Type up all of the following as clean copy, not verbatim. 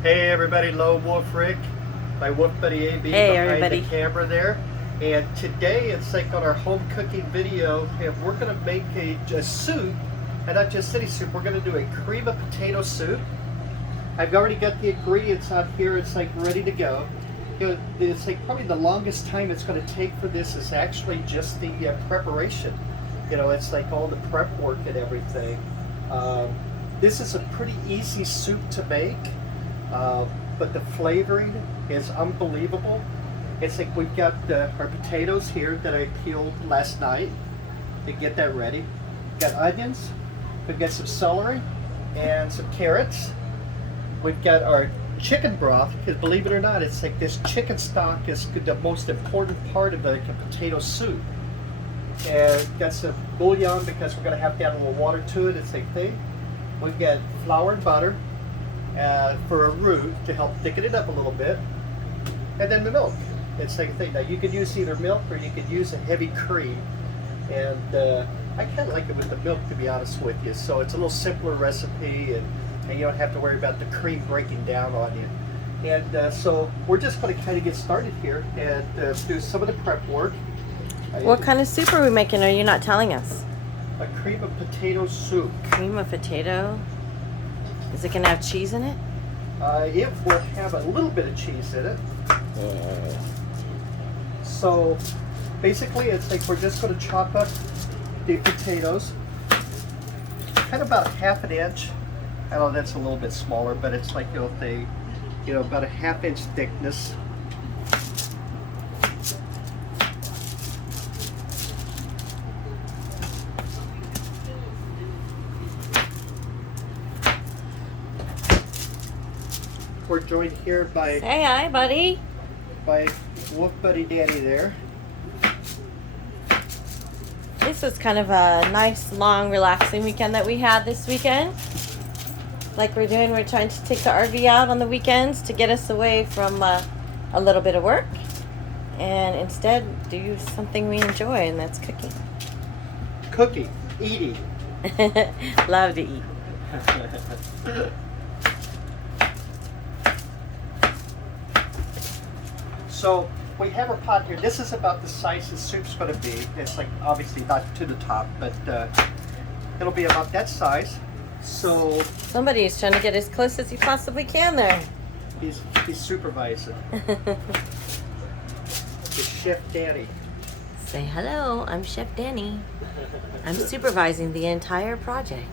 Hey everybody, Lonewulfrick, my Wulfbuddyab behind the camera there. And today it's like on our home cooking video, and we're going to make a soup, and not just any soup, we're going to do a cream of potato soup. I've already got the ingredients out here, it's like ready to go. It's like probably the longest time it's going to take for this is actually just the preparation. It's like all the prep work and everything. This is a pretty easy soup to make. But the flavoring is unbelievable. It's like we've got our potatoes here that I peeled last night to get that ready. We've got onions, we've got some celery and some carrots. We've got our chicken broth, because believe it or not, it's like this chicken stock is the most important part of the potato soup. And got some bouillon because we're going to have to add a little water to it. It's the same thing. We've got flour and butter. For a roux to help thicken it up a little bit, and then the milk. It's the same thing. Now you could use either milk or you could use a heavy cream, and I kind of like it with the milk, to be honest with you. So it's a little simpler recipe, and you don't have to worry about the cream breaking down on you. And so we're just going to kind of get started here and do some of the prep work. What kind of soup are we making? Are you not telling us? A cream of potato soup. Cream of potato? Is it going to have cheese in it? It will have a little bit of cheese in it. Yeah. So basically it's like we're just going to chop up the potatoes kind of about half an inch. I know that's a little bit smaller, but it's like about a half-inch thickness. We're joined here by Say hi, buddy. By Wulfbuddyab there. This was kind of a nice, long, relaxing weekend that we had this weekend. Like we're doing, we're trying to take the RV out on the weekends to get us away from a little bit of work, and instead do something we enjoy, and that's cooking. Cooking, eating. Love to eat. So we have our pot here. This is about the size the soup's going to be. It's like obviously not to the top, but it'll be about that size. So somebody is trying to get as close as you possibly can there. He's supervising. It's Chef Danny. Say hello, I'm Chef Danny. I'm supervising the entire project.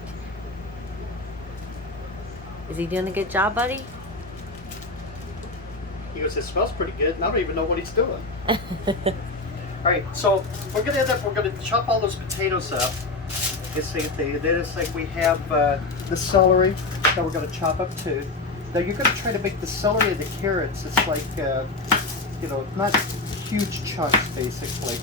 Is he doing a good job, buddy? He goes, it smells pretty good, and I don't even know what he's doing. All right, so we're going to chop all those potatoes up. Then it's like we have the celery that we're going to chop up too. Now you're going to try to make the celery and the carrots, it's like, not huge chunks basically.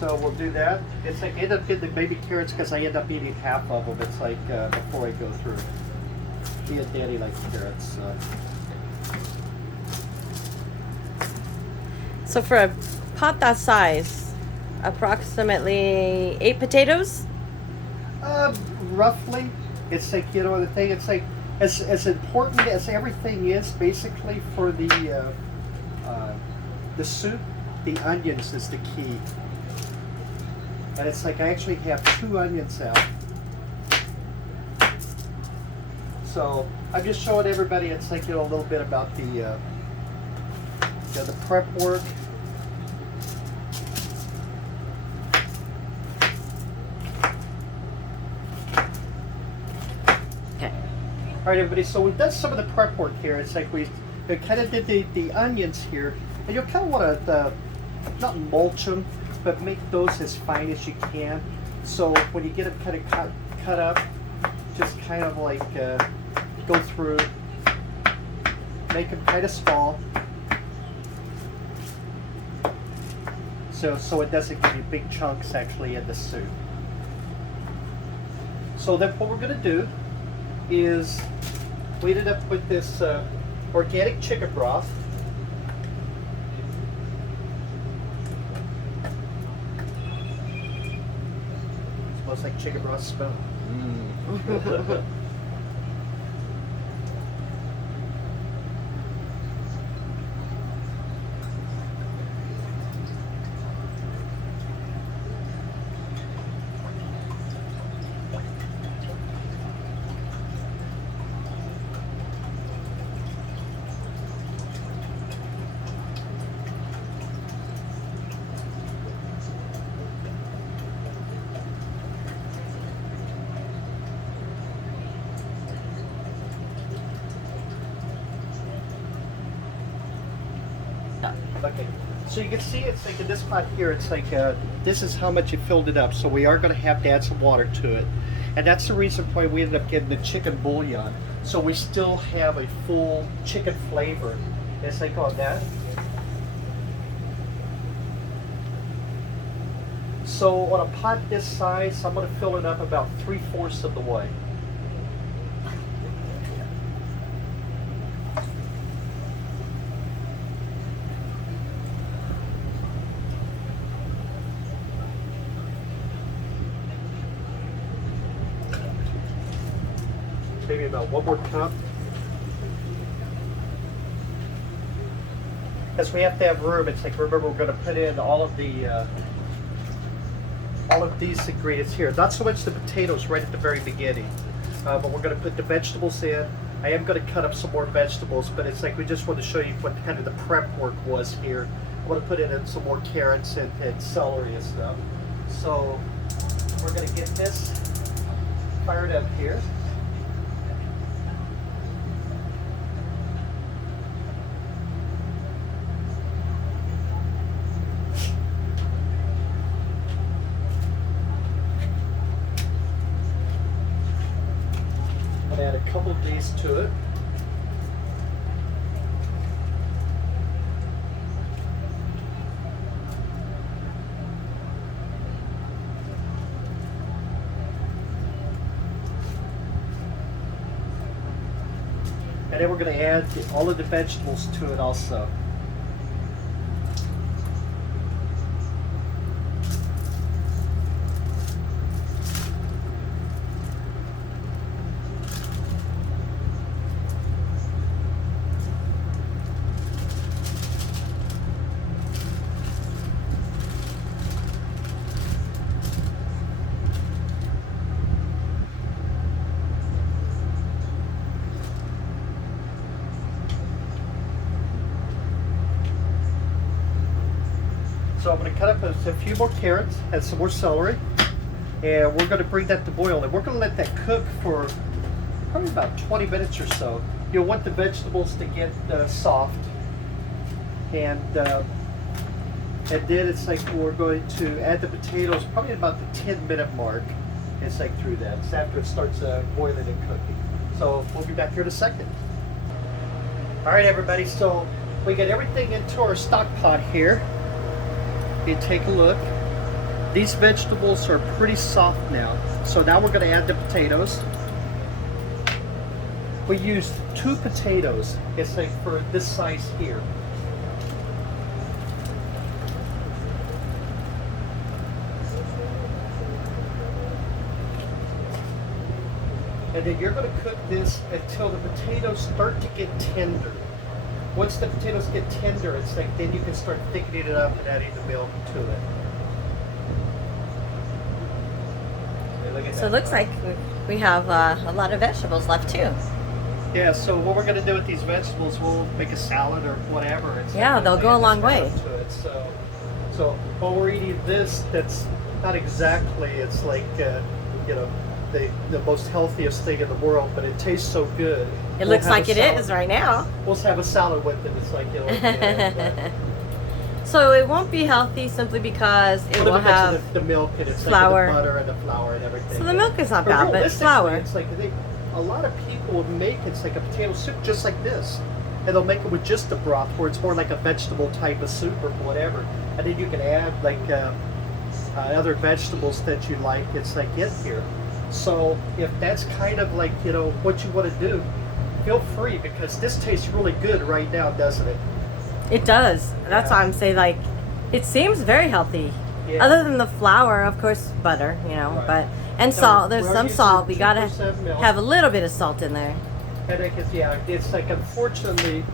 So we'll do that. It's like I end up getting the baby carrots because I end up eating half of them. It's like before I go through. He and Daddy likes carrots. So for a pot that size, approximately 8 potatoes? Roughly. It's like, the thing, it's like as important as everything is basically for the soup, the onions is the key. And it's like I actually have 2 onions out. So I'm just showing everybody, it's like a little bit about the prep work. Okay. All right, everybody. So we've done some of the prep work here. It's like we kind of did the onions here, and you'll kind of want to not mulch them, but make those as fine as you can. So when you get them kind of cut up, just kind of like go through, make them kind of small, so it doesn't give you big chunks actually in the soup. So then what we're going to do is we ended up with this organic chicken broth. Smells like chicken broth smell. Okay, so you can see it's like in this pot here, it's like this is how much you filled it up. So we are going to have to add some water to it. And that's the reason why we ended up getting the chicken bouillon. So we still have a full chicken flavor. It's like on that. So on a pot this size, I'm going to fill it up about 3/4 of the way. Maybe about 1 more cup. Because we have to have room. It's like, remember, we're going to put in all of these ingredients here. Not so much the potatoes right at the very beginning, but we're going to put the vegetables in. I am going to cut up some more vegetables, but it's like we just want to show you what kind of the prep work was here. I want to put in some more carrots and celery and stuff. So we're going to get this fired up here. Add a couple of these to it. And then we're going to add all of the vegetables to it also. So I'm going to cut up a few more carrots and some more celery, and we're going to bring that to boil, and we're going to let that cook for probably about 20 minutes or so. You'll want the vegetables to get soft, and then it's like we're going to add the potatoes probably at about the 10-minute mark. It's like through that. It's after it starts boiling and cooking. So we'll be back here in a second. All right, everybody. So we get everything into our stock pot here. You take a look. These vegetables are pretty soft now. So now we're going to add the potatoes. We used 2 potatoes. It's like for this size here. And then you're going to cook this until the potatoes start to get tender. Once the potatoes get tender, it's like then you can start thickening it up and adding the milk to it. So it looks like we have a lot of vegetables left too. Yeah, so what we're going to do with these vegetables, we'll make a salad or whatever. It's yeah, they'll go a long way. So while we're eating this, that's not exactly, it's like, you know, the most healthiest thing in the world, but it tastes so good. It looks like it is right now. We'll have a salad with it. It's like, you know. So it won't be healthy simply because it will have the milk and it's flour, like the butter and the flour and everything. So the milk is not bad, but flour. It's like a lot of people will make it's like a potato soup just like this, and they'll make it with just the broth, where it's more like a vegetable type of soup or whatever, and then you can add like other vegetables that you like. It's like in here. So if that's kind of like, you know, what you want to do, feel free, because this tastes really good right now, doesn't it? It does. That's why I'm saying, like, it seems very healthy. Yeah. Other than the flour, of course, butter, you know, Right. but and So salt. There's we're some using salt. We gotta 2% milk. have a little bit of salt in there. And it's like, unfortunately,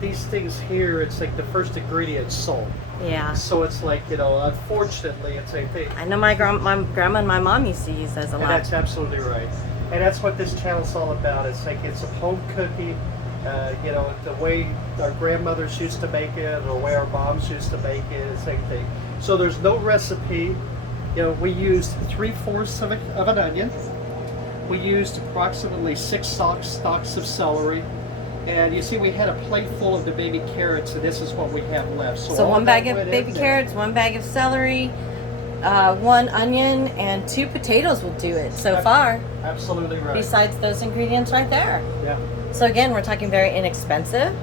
these things here, it's like the first ingredient is salt. Yeah. So it's like, you know, unfortunately, it's like I know my grandma and my mom used to use those a lot. And that's absolutely right. And that's what this channel's all about. It's like, it's a home cooking, you know, the way our grandmothers used to make it, or the way our moms used to make it, the same thing. So there's no recipe. You know, we used 3/4 of an onion. We used approximately 6 stalks of celery. And you see, we had a plate full of the baby carrots, and this is what we have left. So 1 bag of baby carrots, 1 bag of celery, 1 onion, and 2 potatoes will do it so far. Absolutely right. Besides those ingredients right there. Yeah. So again, we're talking very inexpensive.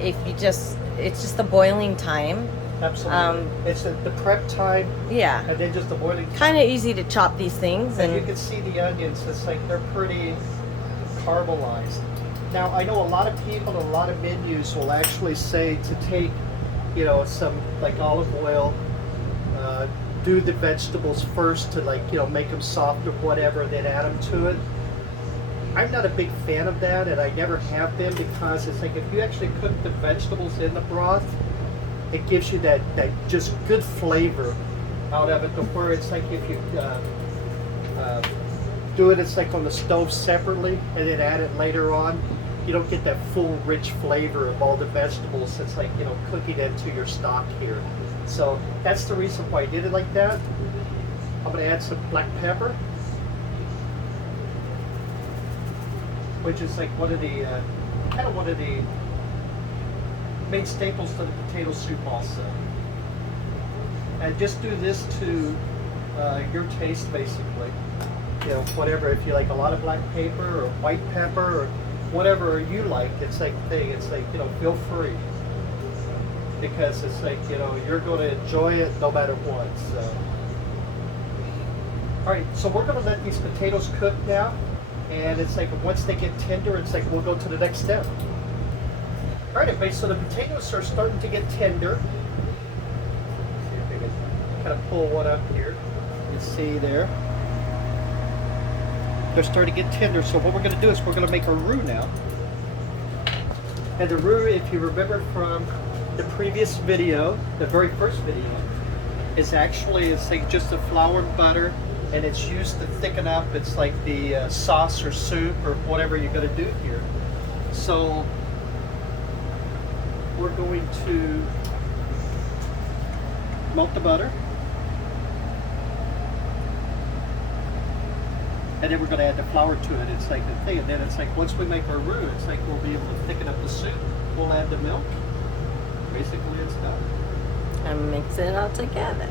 If you just, it's just the boiling time. Absolutely. It's the prep time. Yeah. And then just the boiling time. Kind of easy to chop these things. And you can see the onions. It's like they're pretty caramelized. Now, I know a lot of people, a lot of menus will actually say to take, you know, some like olive oil, do the vegetables first to, like, you know, make them soft or whatever, then add them to it. I'm not a big fan of that, and I never have been, because it's like if you actually cook the vegetables in the broth, it gives you that just good flavor out of it, to where it's like if you do it, it's like on the stove separately and then add it later on, you don't get that full rich flavor of all the vegetables. It's like, you know, cooking into your stock here. So that's the reason why I did it like that. I'm going to add some black pepper, which is like one of the main staples to the potato soup also. And just do this to your taste, basically. You know, whatever, if you like a lot of black pepper or white pepper or whatever you like, it's like it's like, you know, feel free. Because it's like, you know, you're going to enjoy it no matter what. So, all right, so we're going to let these potatoes cook now. And it's like once they get tender, it's like we'll go to the next step. All right, everybody, so the potatoes are starting to get tender. See if we can kind of pull one up here. You see there. They're starting to get tender, so what we're going to do is we're going to make a roux now. And the roux, if you remember from the previous video, the very first video, is actually, it's like just the flour and butter, and it's used to thicken up. It's like the sauce or soup or whatever you're going to do here. So we're going to melt the butter. And then we're going to add the flour to it. It's like the thing. And then it's like once we make our roux, it's like we'll be able to thicken up the soup. We'll add the milk. Basically, it's done. And mix it all together.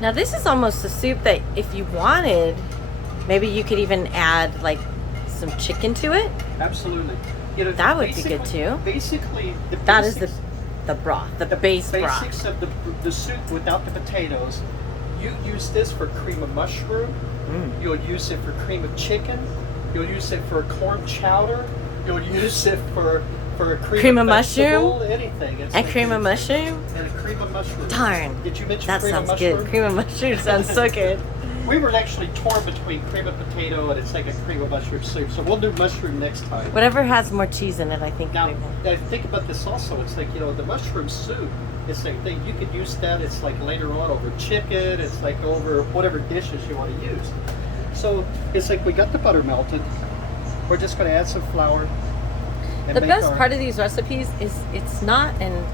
Now this is almost a soup that if you wanted, maybe you could even add like some chicken to it. Absolutely. You know, that would be good too. Basically, that is the broth, the base broth. Basics of the soup without the potatoes. You use this for cream of mushroom. You'll use it for cream of chicken. You'll use it for corn chowder. You'll use it for a cream of mushroom. Anything. It's and like cream of mushroom? And a cream of mushroom. Darn. Did you mention that cream sounds of mushroom? Good. Cream of mushroom sounds so good. We were actually torn between cream of potato and it's like a cream of mushroom soup. So we'll do mushroom next time. Whatever has more cheese in it, I think. Now, think about this also. It's like, you know, the mushroom soup, it's like you could use that. It's like later on over chicken. It's like over whatever dishes you want to use. So it's like we got the butter melted. We're just going to add some flour. The best part of these recipes is it's not, and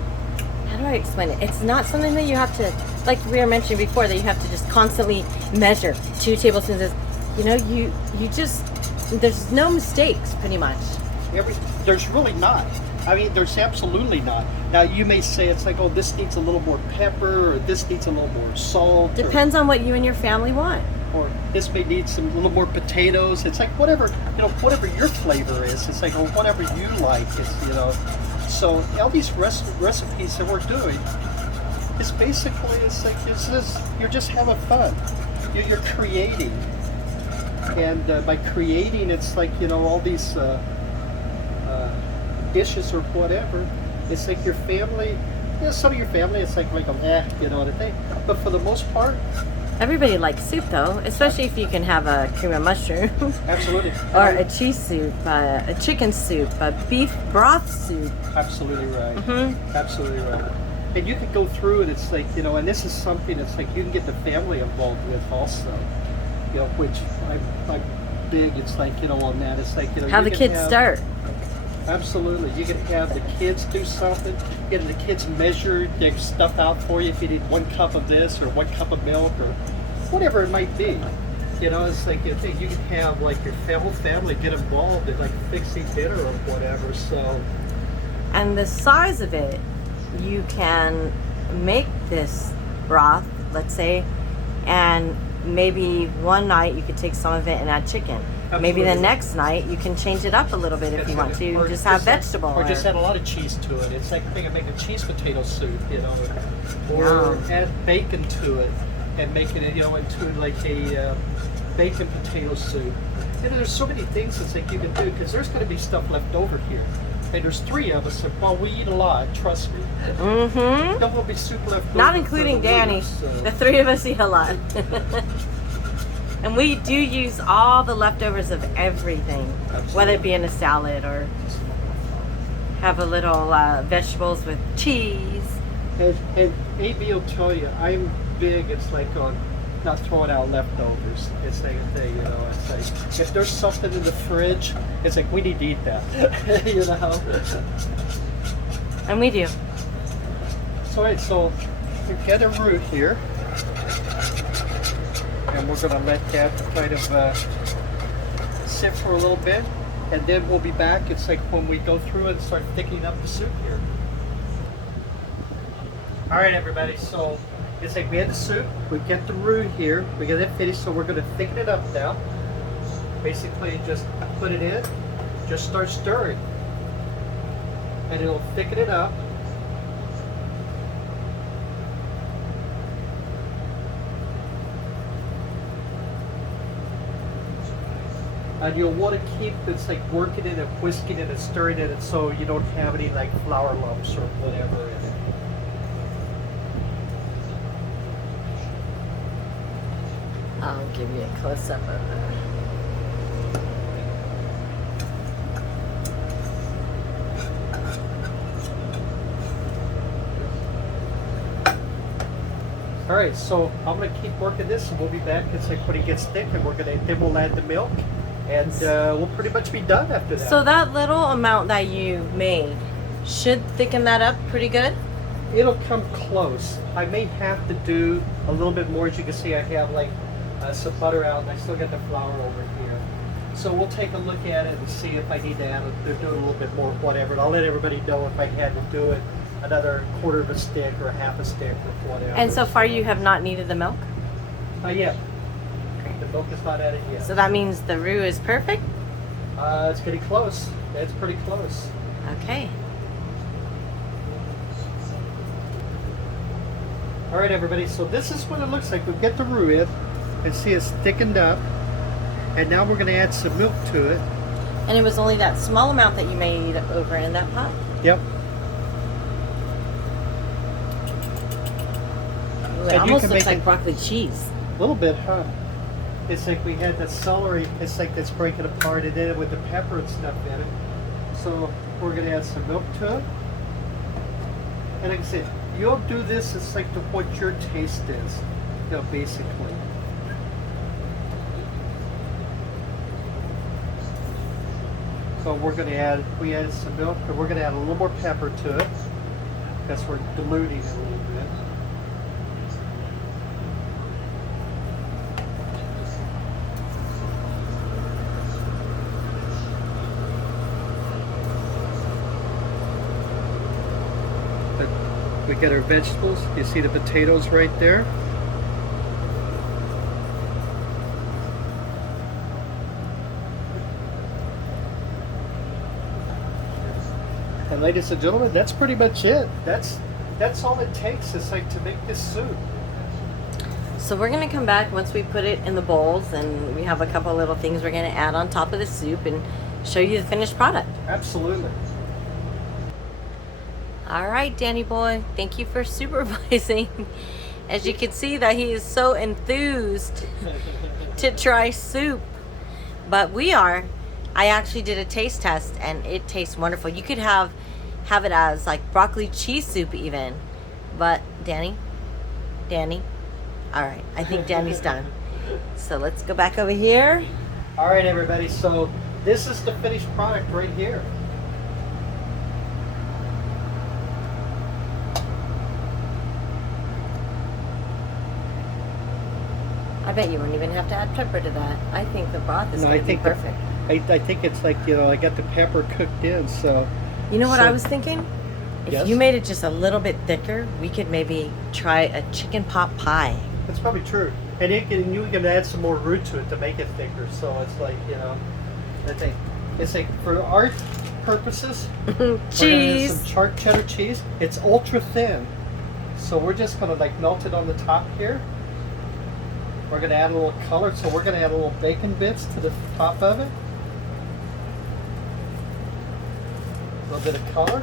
how do I explain it? It's not something that you have to, like we were mentioning before, that you have to just constantly measure 2 tablespoons. You know, you just, there's no mistakes pretty much. There's really not. I mean, there's absolutely not. Now, you may say it's like, oh, this needs a little more pepper, or this needs a little more salt. Depends on what you and your family want. Or this may need a little more potatoes. It's like whatever, you know, whatever your flavor is. It's like, or whatever you like. It's, you know. So all these recipes that we're doing, it's basically, it's like you're just having fun. You're creating, and by creating, it's like, you know, all these dishes or whatever. It's like your family. You know, some of your family, it's like you know what I think. But for the most part, everybody likes soup though, especially if you can have a cream of mushroom. Absolutely. Or a cheese soup, a chicken soup, a beef broth soup. Absolutely right. Mm-hmm. Absolutely right. And you can go through it. It's like, you know, and this is something that's like you can get the family involved with also. You know, which I'm big. It's like, you know, on that. It's like, you know, how the kids start. Absolutely. You can have the kids do something, get the kids measure their stuff out for you if you need 1 cup of this or 1 cup of milk or whatever it might be. You know, it's like you can have like your whole family get involved in like fixing dinner or whatever. So, and the size of it, you can make this broth, let's say, and maybe one night you could take some of it and add chicken. Absolutely. Maybe the next night you can change it up a little bit if you want to. Or just have vegetable. Or just add a lot of cheese to it. It's like I make a cheese potato soup, you know, or add bacon to it and making it, you know, into like a bacon potato soup. You know, there's so many things it's like you can do because there's going to be stuff left over here. And there's 3 of us, and well, we eat a lot, trust me. Mm-hmm. There will be soup left over. Not including Danny. So. The 3 of us eat a lot. And we do use all the leftovers of everything. Absolutely. Whether it be in a salad or have a little vegetables with cheese. And AB will tell you, I'm big, it's like on not throwing out leftovers. It's like a thing, you know, it's like, if there's something in the fridge, it's like, we need to eat that, you know? And we do. So, right, so we've got a root here. And we're going to let that kind of sit for a little bit. And then we'll be back. It's like when we go through and start thickening up the soup here. All right, everybody. So it's like we had the soup. We get the roux here. We get it finished. So we're going to thicken it up now. Basically, just put it in. Just start stirring. And it'll thicken it up. And you'll want to keep this like working it and whisking it and stirring it, and so you don't have any like flour lumps or whatever in it. I'll give you a close-up of that. All right, so I'm gonna keep working this, and we'll be back. It's like when it gets thick, and then we'll add the milk, and we'll pretty much be done after that. So that little amount that you made should thicken that up pretty good? It'll come close. I may have to do a little bit more. As you can see, I have like some butter out, and I still got the flour over here. So we'll take a look at it and see if I need to add do a little bit more, whatever. And I'll let everybody know if I had to do it another 1/4 of a stick or 1/2 a stick or whatever. And so far you have not needed the milk? Yeah. The milk is not added yet. So that means the roux is perfect? It's getting close. It's pretty close. Okay. All right, everybody. So this is what it looks like. We've got the roux in, and see it's thickened up. And now we're going to add some milk to it. And it was only that small amount that you made over in that pot? Yep. Ooh, it almost looks like broccoli cheese. A little bit, huh? It's like we had that celery. It's like it's breaking apart, and then with the pepper and stuff in it. So we're going to add some milk to it. And like I said, you'll do this. It's like to what your taste is, you know, basically. So we're going to add. We added some milk, and we're going to add a little more pepper to it. That's we're diluting it a little bit. We get our vegetables. You see the potatoes right there. And ladies and gentlemen, that's pretty much it. That's that's all it takes. It's like to make this soup. So we're going to come back once we put it in the bowls, and we have a couple little things we're going to add on top of the soup and show you the finished product. Absolutely. All right, Danny boy, thank you for supervising. As you can see that he is so enthused to try soup. But we are. I actually did a taste test and it tastes wonderful. You could have it as like broccoli cheese soup even. But Danny. All right, I think Danny's done. So let's go back over here. All right, everybody. So this is the finished product right here. I bet you wouldn't even have to add pepper to that. I think the broth is going to be perfect. I think it's like, I got the pepper cooked in, so. You know what I was thinking? If yes? you made it just a little bit thicker, we could maybe try a chicken pot pie. That's probably true. And you can add some more roux to it to make it thicker. So it's like, I think it's like for our purposes, cheese. Some sharp cheddar cheese. It's ultra thin. So we're just going to like melt it on the top here. We're going to add a little color. So we're going to add a little bacon bits to the top of it. A little bit of color.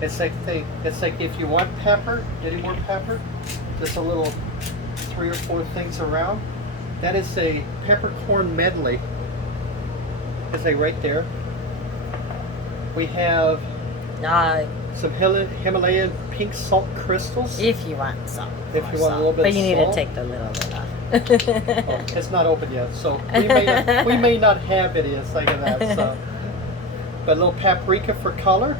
It's like if you want pepper, any more pepper, just a little 3 or 4 things around. That is a peppercorn medley. It's like right there. We have some Himalayan pink salt crystals. If you want some. If you want a little bit but of you need salt. to take the little bit off. Oh, it's not open yet, so we may not have any. It's like that. So, but a little paprika for color.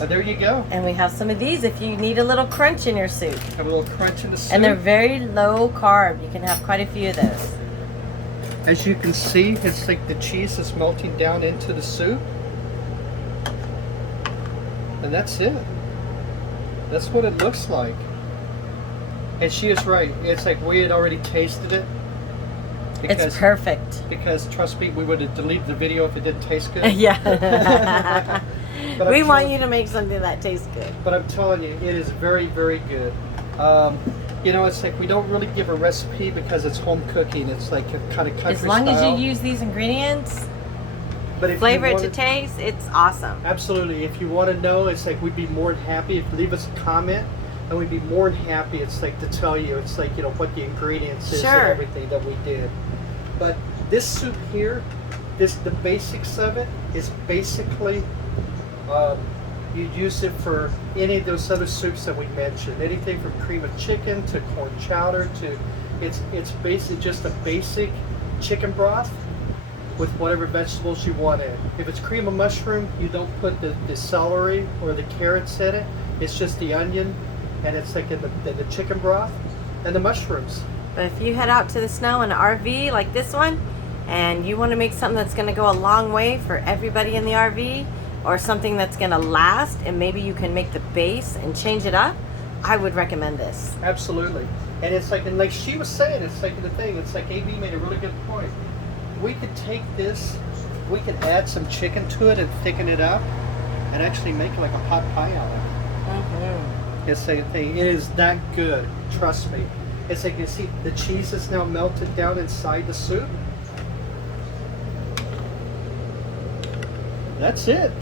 And there you go. And we have some of these if you need a little crunch in your soup. Have a little crunch in the soup. And they're very low carb. You can have quite a few of those. As you can see, it's like the cheese is melting down into the soup. And that's it. That's what it looks like. And she is right. It's like we had already tasted it. It's perfect. Because trust me, we would have deleted the video if it didn't taste good. Yeah. We want you to make something that tastes good. But I'm telling you, it is very, very good. It's like we don't really give a recipe because it's home cooking. It's like a kind of country As long style. as you use these ingredients, but if flavor you it to taste, it's awesome. Absolutely. If you want to know, it's like we'd be more than happy if you leave us a comment, and we'd be more than happy. It's like to tell you, it's like what the ingredients is and everything that we did. But this soup here, the basics of it is basically. You'd use it for any of those other soups that we mentioned. Anything from cream of chicken to corn chowder to it's basically just a basic chicken broth with whatever vegetables you want in. If it's cream of mushroom, you don't put the celery or the carrots in it. It's just the onion, and it's like in the chicken broth and the mushrooms. But if you head out to the snow in an RV like this one, and you want to make something that's going to go a long way for everybody in the RV, or something that's going to last, and maybe you can make the base and change it up, I would recommend this. Absolutely. And it's like, and like she was saying, it's like the thing, it's like AB made a really good point. We could take this, we could add some chicken to it and thicken it up and actually make like a pot pie out of it. Mm-hmm. It's like a thing, it is that good, trust me. It's like, you see, the cheese is now melted down inside the soup. That's it.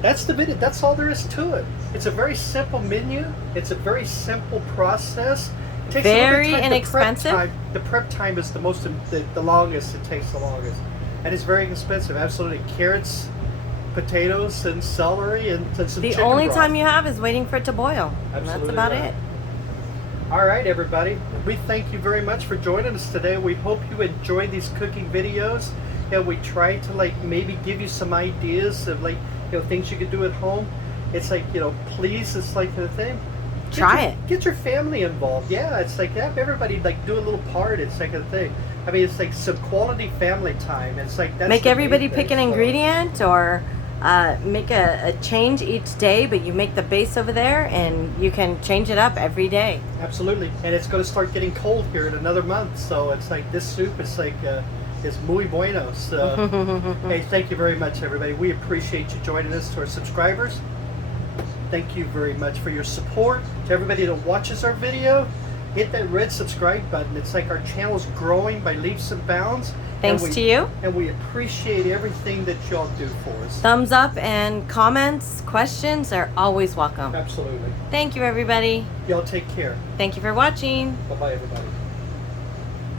That's the video. That's all there is to it. It's a very simple menu. It's a very simple process. It takes very a little bit of time. inexpensive. The prep time is the longest. It takes the longest, and it's very expensive. Absolutely, carrots, potatoes, and celery, and some the chicken only broth. time you have is waiting for it to boil. Absolutely, and that's about right. it. All right, everybody. We thank you very much for joining us today. We hope you enjoyed these cooking videos. We try to maybe give you some ideas of things you could do at home. It's like, please, it's like the thing. Get your family involved. Yeah, it's like have everybody do a little part. It's like a thing. I mean, it's like some quality family time. It's like that's make the everybody main pick thing, an ingredient or make a change each day, but you make the base over there and you can change it up every day. Absolutely, and it's going to start getting cold here in another month. So it's like this soup. It's like is muy bueno. So, hey, thank you very much, everybody. We appreciate you joining us. To our subscribers, thank you very much for your support. To everybody that watches our video, hit that red subscribe button. It's like our channel is growing by leaps and bounds. Thanks to you. And we appreciate everything that y'all do for us. Thumbs up and comments, questions are always welcome. Absolutely. Thank you, everybody. Y'all take care. Thank you for watching. Bye-bye, everybody.